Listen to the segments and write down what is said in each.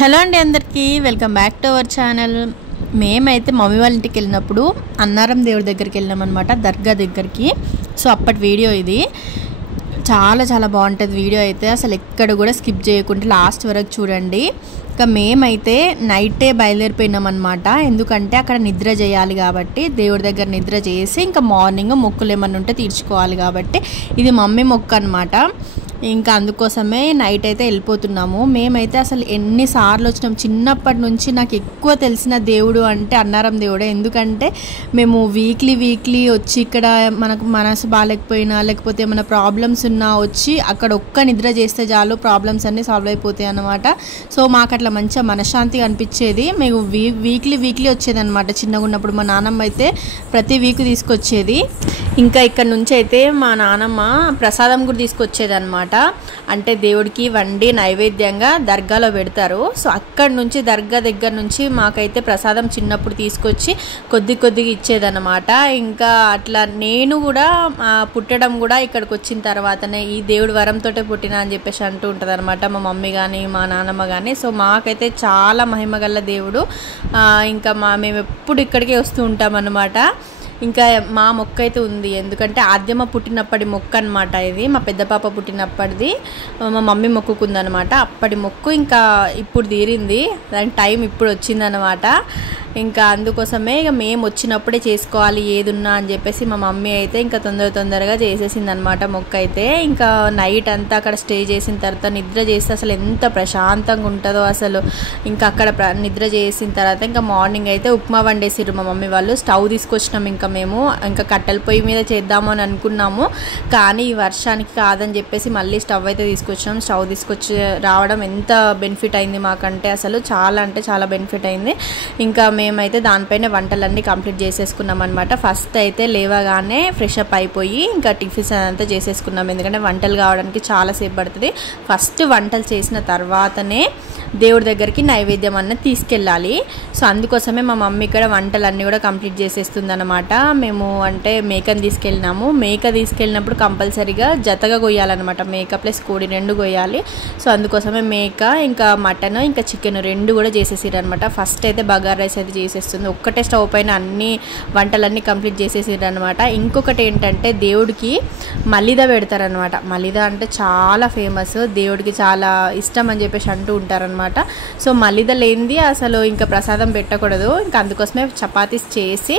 Hello అండి, అందరికీ welcome back to our channel. మేమైతే మమ్మీ వాళ్ళ ఇంటికి వెళ్ళినప్పుడు అన్నారం దేవుడి దగ్గరికి వెళ్ళాం అనమాట, దర్గా దగ్గరికి. సో అప్పటి వీడియో ఇది. చాలా చాలా బాగుంటుంది వీడియో అయితే, అసలు ఎక్కడ కూడా స్కిప్ చేయకుండా లాస్ట్ వరకు చూడండి. ఇంకా మేమైతే నైటే బయలుదేరిపోయినాం అనమాట, ఎందుకంటే అక్కడ నిద్ర చేయాలి కాబట్టి, దేవుడి దగ్గర నిద్ర చేసి ఇంకా మార్నింగ్ మొక్కులు ఏమన్నా ఉంటే తీర్చుకోవాలి కాబట్టి. ఇది మమ్మీ మొక్కు అనమాట. ఇంకా అందుకోసమే నైట్ అయితే వెళ్ళిపోతున్నాము. మేమైతే అసలు ఎన్నిసార్లు వచ్చినాం, చిన్నప్పటి నుంచి నాకు ఎక్కువ తెలిసిన దేవుడు అంటే అన్నారం దేవుడే. ఎందుకంటే మేము వీక్లీ వచ్చి ఇక్కడ మనకు మనసు బాగాలేకపోయినా లేకపోతే ఏమైనా ప్రాబ్లమ్స్ ఉన్నా వచ్చి అక్కడ ఒక్క నిద్ర చేస్తే చాలు, ప్రాబ్లమ్స్ అన్నీ సాల్వ్ అయిపోతాయి అన్నమాట. సో మాకు అట్లా మంచిగా మనశ్శాంతిగా అనిపించేది. మేము వీక్లీ వచ్చేది అనమాట చిన్నగా ఉన్నప్పుడు. మా నాన్నమ్మ అయితే ప్రతి వీక్ తీసుకొచ్చేది. ఇంకా ఇక్కడ నుంచి అయితే మా నాన్నమ్మ ప్రసాదం కూడా తీసుకొచ్చేది అనమాట. అంటే దేవుడికి వండి నైవేద్యంగా దర్గాలో పెడతారు. సో అక్కడ నుంచి దర్గా దగ్గర నుంచి మాకైతే ప్రసాదం చిన్నప్పుడు తీసుకొచ్చి కొద్దిగా ఇచ్చేదన్నమాట. ఇంకా అట్లా నేను కూడా పుట్టడం కూడా ఇక్కడికి వచ్చిన తర్వాతనే, ఈ దేవుడి వరంతో పుట్టినా అని చెప్పేసి అంటూ ఉంటుంది అనమాట మా మమ్మీ కానీ మా నాన్నమ్మ కానీ. సో మాకైతే చాలా మహిమగల దేవుడు. ఇంకా మేము ఎప్పుడు ఇక్కడికే వస్తూ ఉంటాం అన్నమాట. ఇంకా మా మొక్క అయితే ఉంది, ఎందుకంటే ఆద్యమ పుట్టినప్పటి మొక్క అనమాట ఇది. మా పెద్ద పాప పుట్టినప్పటిది మా మమ్మీ మొక్కుకుందనమాట. అప్పటి మొక్కు ఇంకా ఇప్పుడు తీరింది, దాని టైం ఇప్పుడు వచ్చిందనమాట. ఇంకా అందుకోసమే ఇక మేము వచ్చినప్పుడే చేసుకోవాలి ఏదున్నా అని చెప్పేసి మా మమ్మీ అయితే ఇంకా తొందరగా చేసేసింది అనమాట మొక్క అయితే. ఇంకా నైట్ అంతా అక్కడ స్టే చేసిన తర్వాత నిద్ర చేస్తే అసలు ఎంత ప్రశాంతంగా ఉంటుందో అసలు. ఇంకా అక్కడ నిద్ర చేసిన తర్వాత ఇంకా మార్నింగ్ అయితే ఉప్మా వండేసిర్రు మా మమ్మీ వాళ్ళు. స్టవ్ తీసుకొచ్చినాం మేము ఇంకా కట్టెల పొయ్యి మీద చేద్దాము అని అనుకున్నాము, కానీ ఈ వర్షానికి కాదని చెప్పేసి మళ్ళీ స్టవ్ అయితే తీసుకొచ్చినాం. స్టవ్ తీసుకొచ్చి రావడం ఎంత బెనిఫిట్ అయింది మాకంటే, అసలు చాలా అంటే చాలా బెనిఫిట్ అయింది. ఇంకా మేమైతే దానిపైన వంటలన్నీ కంప్లీట్ చేసేసుకున్నాం అనమాట. ఫస్ట్ అయితే లేవగానే ఫ్రెష్ అప్ అయిపోయి ఇంకా టిఫిన్స్ అదంతా చేసేసుకున్నాం, ఎందుకంటే వంటలు కావడానికి చాలాసేపు పడుతుంది. ఫస్ట్ వంటలు చేసిన తర్వాతనే దేవుడి దగ్గరికి నైవేద్యం అన్నది తీసుకెళ్ళాలి. సో అందుకోసమే మా మమ్మీ ఇక్కడ వంటలన్నీ కూడా కంప్లీట్ చేసేస్తుంది అనమాట. మేము అంటే మేకని తీసుకెళ్ళినాము. మేక తీసుకెళ్ళినప్పుడు కంపల్సరీగా జతగా కొయ్యాలన్నమాట, మేక ప్లస్ కోడి రెండు కొయ్యాలి. సో అందుకోసమే మేక ఇంకా మటన్ ఇంకా చికెన్ రెండు కూడా చేసేసారు అనమాట. ఫస్ట్ అయితే బగారా రైస్ అయితే చేసేస్తుంది, ఒక్కటే స్టవ్ పైన అన్ని వంటలన్నీ కంప్లీట్ చేసేసారు అనమాట. ఇంకొకటి ఏంటంటే దేవుడికి మలిద పెడతారనమాట. మలిద అంటే చాలా ఫేమస్, దేవుడికి చాలా ఇష్టం అని చెప్పేసి అంటూ ఉంటారనమాట. సో మలిద లేనిది అసలు ఇంకా ప్రసాదం పెట్టకూడదు. ఇంకా అందుకోసమే చపాతీస్ చేసి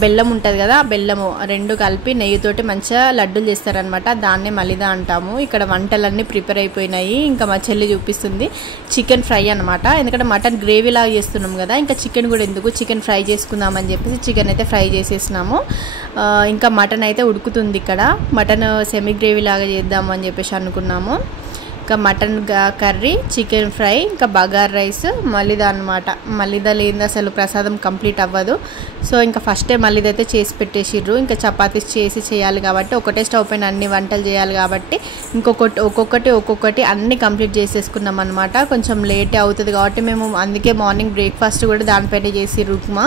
బెల్లం ఉంటుంది కదా, ఆ బెల్లము రెండు కలిపి నెయ్యితోటి మంచిగా లడ్డూలు చేస్తారనమాట, దాన్నే మలిద అంటాము. ఇక్కడ వంటలన్నీ ప్రిపేర్ అయిపోయినాయి. ఇంకా మా చెల్లి చూపిస్తుంది చికెన్ ఫ్రై అనమాట, ఎందుకంటే మటన్ గ్రేవీ లాగా చేస్తున్నాం కదా, ఇంకా చికెన్ కూడా ఎందుకు చికెన్ ఫ్రై చేసుకుందామని చెప్పేసి చికెన్ అయితే ఫ్రై చేసేసినాము. ఇంకా మటన్ అయితే ఉడుకుతుంది. ఇక్కడ మటన్ సెమీ గ్రేవీ లాగా చేద్దాము అని చెప్పేసి అనుకున్నాము. ఇంకా మటన్ కర్రీ, చికెన్ ఫ్రై, ఇంకా బగార్ రైస్, మలిద అనమాట. మలిద లేని అసలు ప్రసాదం కంప్లీట్ అవ్వదు. సో ఇంకా ఫస్టే మలిద అయితే చేసి పెట్టేసిర్రు. ఇంకా చపాతీస్ చేయాలి కాబట్టి, ఒకటే స్టవ్ పైన అన్ని వంటలు చేయాలి కాబట్టి ఒక్కొక్కటి అన్ని కంప్లీట్ చేసేసుకున్నాం అనమాట. కొంచెం లేటే అవుతుంది కాబట్టి మేము అందుకే మార్నింగ్ బ్రేక్ఫాస్ట్ కూడా దానిపైన చేసిర్రు. ఉప్మా,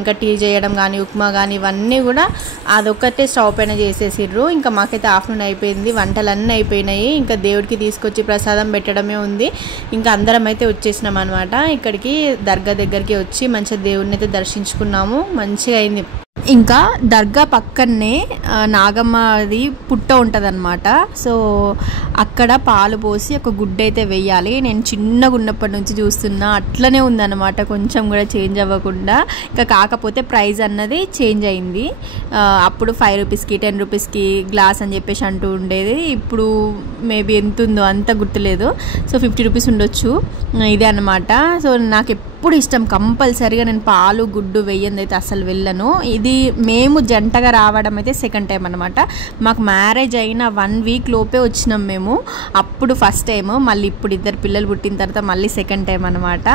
ఇంకా టీ చేయడం కానీ ఉప్మా కానీ ఇవన్నీ కూడా అదొక్కటే స్టవ్ పైన చేసేసిర్రు. ఇంకా మాకైతే ఆఫ్టర్నూన్ అయిపోయింది, వంటలన్నీ అయిపోయినాయి. ఇంకా దేవుడికి తీసుకొచ్చి ప్రసాదం పెట్టడమే ఉంది. ఇంకా అందరం అయితే వచ్చేసినాం అనమాట. ఇక్కడికి దర్గా దగ్గరికి వచ్చి మంచిగా దేవుడిని అయితే దర్శించుకున్నాము, మంచిగా అయింది. ఇంకా దర్గా పక్కనే నాగమ్మది పుట్ట ఉంటుంది అనమాట. సో అక్కడ పాలు పోసి ఒక గుడ్డ అయితే వేయాలి. నేను చిన్నగా ఉన్నప్పటి నుంచి చూస్తున్నా, అట్లనే ఉందన్నమాట, కొంచెం కూడా చేంజ్ అవ్వకుండా. ఇంకా కాకపోతే ప్రైస్ అన్నది చేంజ్ అయింది. అప్పుడు 5 రూపీస్కి 10 రూపీస్కి గ్లాస్ అని చెప్పేసి అంటూ ఉండేది. ఇప్పుడు మేబీ ఎంత ఉందో అంత గుర్తులేదు. సో 50 రూపీస్ ఉండొచ్చు. ఇదే అనమాట. సో నాకు ఎప్పుడు ఇష్టం, కంపల్సరీగా నేను పాలు గుడ్డు వెయ్యంది అయితే అసలు వెళ్ళను. ఇది మేము జంటగా రావడం అయితే సెకండ్ టైం అనమాట. మాకు మ్యారేజ్ అయిన 1 వీక్ లోపే వచ్చినాం మేము, అప్పుడు ఫస్ట్ టైం. మళ్ళీ ఇప్పుడు 2 పిల్లలు పుట్టిన తర్వాత మళ్ళీ సెకండ్ టైం అనమాట.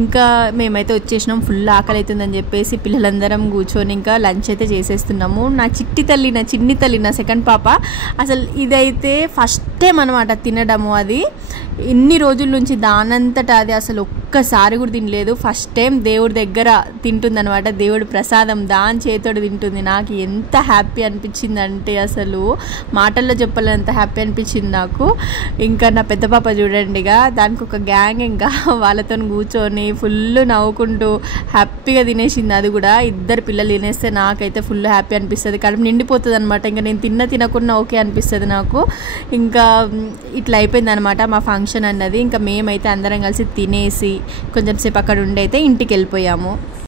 ఇంకా మేమైతే వచ్చేసినాం, ఫుల్ ఆకలి అవుతుందని చెప్పేసి పిల్లలందరం కూర్చొని ఇంకా లంచ్ అయితే చేసేస్తున్నాము. నా చిన్ని తల్లి, నా సెకండ్ పాప, అసలు ఇదైతే ఫస్ట్ టైం అనమాట తినడము. అది ఇన్ని రోజుల నుంచి దానంతటా అది అసలు ఒక్కసారి కూడా తినలేదు. ఫస్ట్ టైం దేవుడి దగ్గర తింటుందనమాట, దేవుడి ప్రసాదం దాని చేతోడు తింటుంది. నాకు ఎంత హ్యాపీ అనిపించింది అంటే అసలు మాటల్లో చెప్పాలంత హ్యాపీ అనిపించింది నాకు. ఇంకా నా పెద్ద పాప చూడండిగా, దానికి ఒక గ్యాంగ్ ఇంకా వాళ్ళతో కూర్చొని ఫుల్ నవ్వుకుంటూ హ్యాపీగా తినేసింది. అది కూడా ఇద్దరు పిల్లలు తినేస్తే నాకైతే ఫుల్ హ్యాపీ అనిపిస్తుంది, కడుపు నిండిపోతుంది అనమాట. ఇంకా నేను తినకున్నా ఓకే అనిపిస్తుంది నాకు. ఇంకా ఇట్లా అయిపోయింది అనమాట మా ఫంక్షన్ అన్నది. ఇంకా మేమైతే అందరం కలిసి తినేసి కొంచెం సేపు అక్కడ ఉండి అయితే ఇంటికి వెళ్ళిపోయాము.